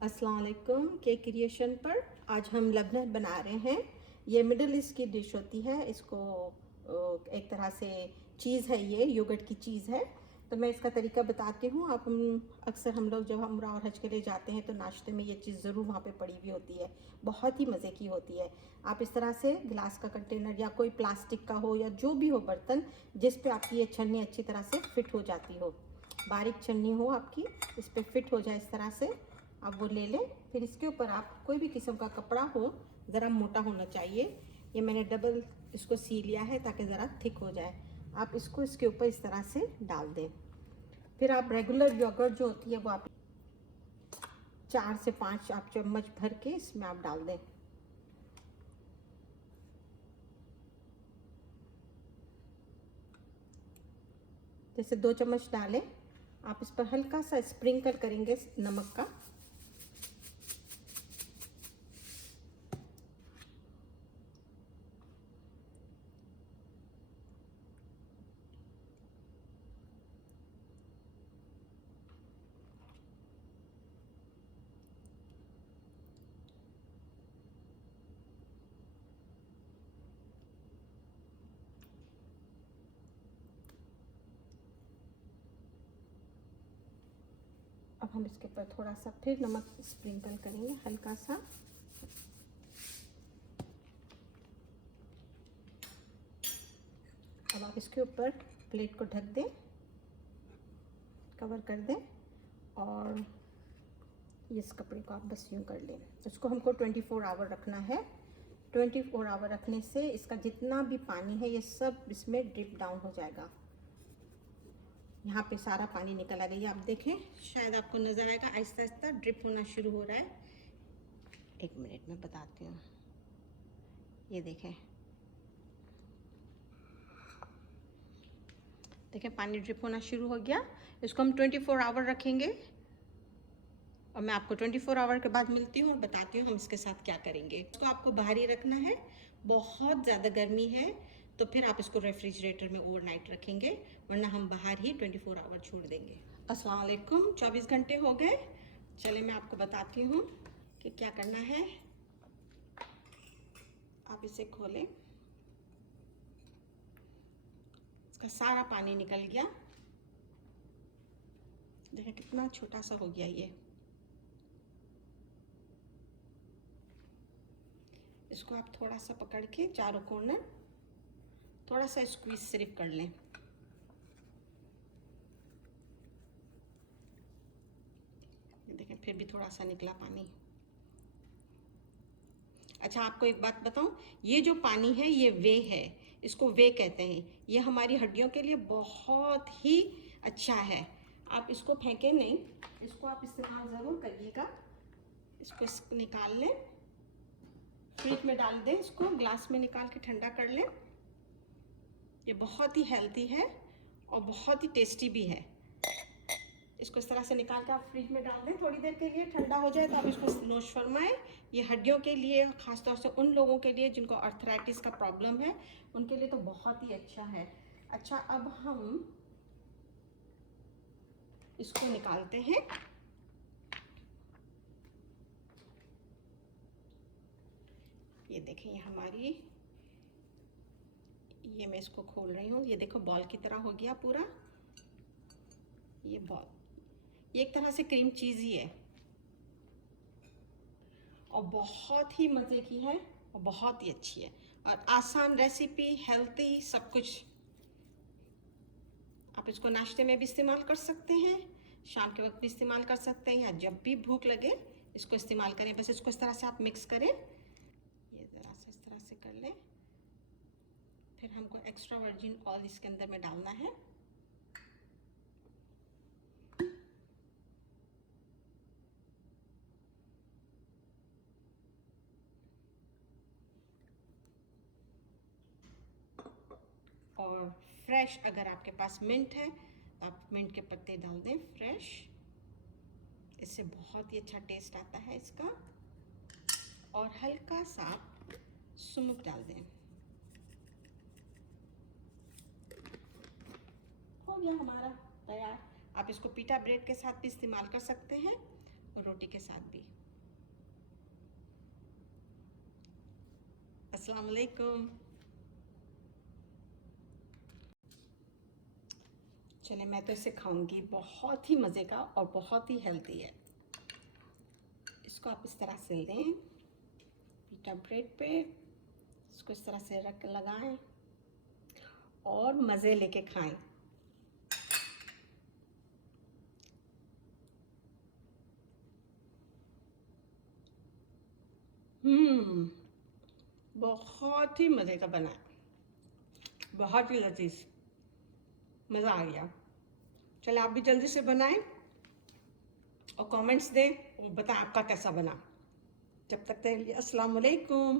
अस्सलाम वालेकुम। Cake creation पर आज हम लबनन बना रहे हैं। ये मिडल ईस्ट की डिश होती है। इसको एक तरह से चीज़ है, ये योगर्ट की चीज़ है। तो मैं इसका तरीका बताती हूँ। अक्सर हम लोग जब उम्रा और हज के लिए जाते हैं तो नाश्ते में ये चीज़ ज़रूर वहाँ पे पड़ी हुई होती है। बहुत ही मज़े की होती है। आप इस तरह से गिलास का कंटेनर या कोई प्लास्टिक का हो या जो भी हो बर्तन, जिस पे आपकी ये छन्नी अच्छी तरह से फिट हो जाती हो, बारीक छन्नी हो आपकी, इस पर फिट हो जाए इस तरह से, आप वो ले लें। फिर इसके ऊपर आप कोई भी किस्म का कपड़ा हो, ज़रा मोटा होना चाहिए। ये मैंने डबल इसको सी लिया है ताकि ज़रा थिक हो जाए। आप इसको इसके ऊपर इस तरह से डाल दें। फिर आप रेगुलर योगर्ट जो होती है वो आप 4 से 5 आप चम्मच भर के इसमें आप डाल दें। जैसे 2 चम्मच डालें। आप इस पर हल्का सा स्प्रिंकल करेंगे नमक का। अब हम इसके ऊपर थोड़ा सा फिर नमक स्प्रिंकल करेंगे, हल्का सा। अब आप इसके ऊपर प्लेट को ढक दें, कवर कर दें, और इस कपड़े को आप बस यूँ कर लें। इसको हमको 24 आवर रखना है। 24 आवर रखने से इसका जितना भी पानी है ये सब इसमें ड्रिप डाउन हो जाएगा। यहाँ पे सारा पानी निकल आ गया। ये आप देखें, शायद आपको नज़र आएगा, आहिस्ता आहिस्ता ड्रिप होना शुरू हो रहा है। एक मिनट में बताती हूँ। ये देखें, देखें पानी ड्रिप होना शुरू हो गया। इसको हम 24 आवर रखेंगे और मैं आपको 24 आवर के बाद मिलती हूँ और बताती हूँ हम इसके साथ क्या करेंगे। इसको आपको बाहर ही रखना है। बहुत ज़्यादा गर्मी है तो फिर आप इसको रेफ्रिजरेटर में ओवरनाइट रखेंगे, वरना हम बाहर ही 24 आवर छोड़ देंगे। अस्सलाम वालेकुम। 24 घंटे हो गए। चलिए मैं आपको बताती हूँ कि क्या करना है। आप इसे खोलें, इसका सारा पानी निकल गया। देखिए कितना छोटा सा हो गया ये। इसको आप थोड़ा सा पकड़ के चारों कॉर्नर थोड़ा सा स्क्वीज सिर्फ कर लें। देखें फिर भी थोड़ा सा निकला पानी। अच्छा, आपको एक बात बताऊं, ये जो पानी है ये वे है, इसको वे कहते हैं। ये हमारी हड्डियों के लिए बहुत ही अच्छा है। आप इसको फेंकें नहीं, इसको आप इस्तेमाल ज़रूर करिएगा। इसको निकाल लें, फ्रिज में डाल दें, इसको ग्लास में निकाल के ठंडा कर लें। ये बहुत ही हेल्दी है और बहुत ही टेस्टी भी है। इसको इस तरह से निकाल के आप फ्रिज में डाल दें, थोड़ी देर के लिए ठंडा हो जाए तो आप इसको नोश फरमाएं। ये हड्डियों के लिए, ख़ासतौर से उन लोगों के लिए जिनको अर्थराइटिस का प्रॉब्लम है, उनके लिए तो बहुत ही अच्छा है। अच्छा, अब हम इसको निकालते हैं। ये देखें, ये हमारी, ये मैं इसको खोल रही हूँ। ये देखो बॉल की तरह हो गया पूरा ये बॉल। ये एक तरह से क्रीम चीज़ ही है और बहुत ही मज़े की है और बहुत ही अच्छी है और आसान रेसिपी, हेल्थी, सब कुछ। आप इसको नाश्ते में भी इस्तेमाल कर सकते हैं, शाम के वक्त भी इस्तेमाल कर सकते हैं, या जब भी भूख लगे इसको इस्तेमाल करें। बस इसको इस तरह से आप मिक्स करें, ये ज़रा सा इस तरह से कर लें। फिर हमको एक्स्ट्रा वर्जिन ऑयल इसके अंदर में डालना है। और फ्रेश, अगर आपके पास मिंट है तो आप मिंट के पत्ते डाल दें फ्रेश। इससे बहुत ही अच्छा टेस्ट आता है इसका। और हल्का सा सुमुक डाल दें। हो गया हमारा तैयार। आप इसको पीटा ब्रेड के साथ भी इस्तेमाल कर सकते हैं और रोटी के साथ भी। अस्सलाम वालेकुम। चले मैं तो इसे खाऊंगी, बहुत ही मज़े का और बहुत ही हेल्दी है। इसको आप इस तरह से लें पीटा ब्रेड पे, इसको इस तरह से रख लगाएं और मज़े लेके खाएं। बहुत ही मज़े का बना है, बहुत ही लजीज, मज़ा आ गया। चले आप भी जल्दी से बनाएं और कमेंट्स दें और बताएं आपका कैसा बना। जब तक के लिए अस्सलाम वालेकुम।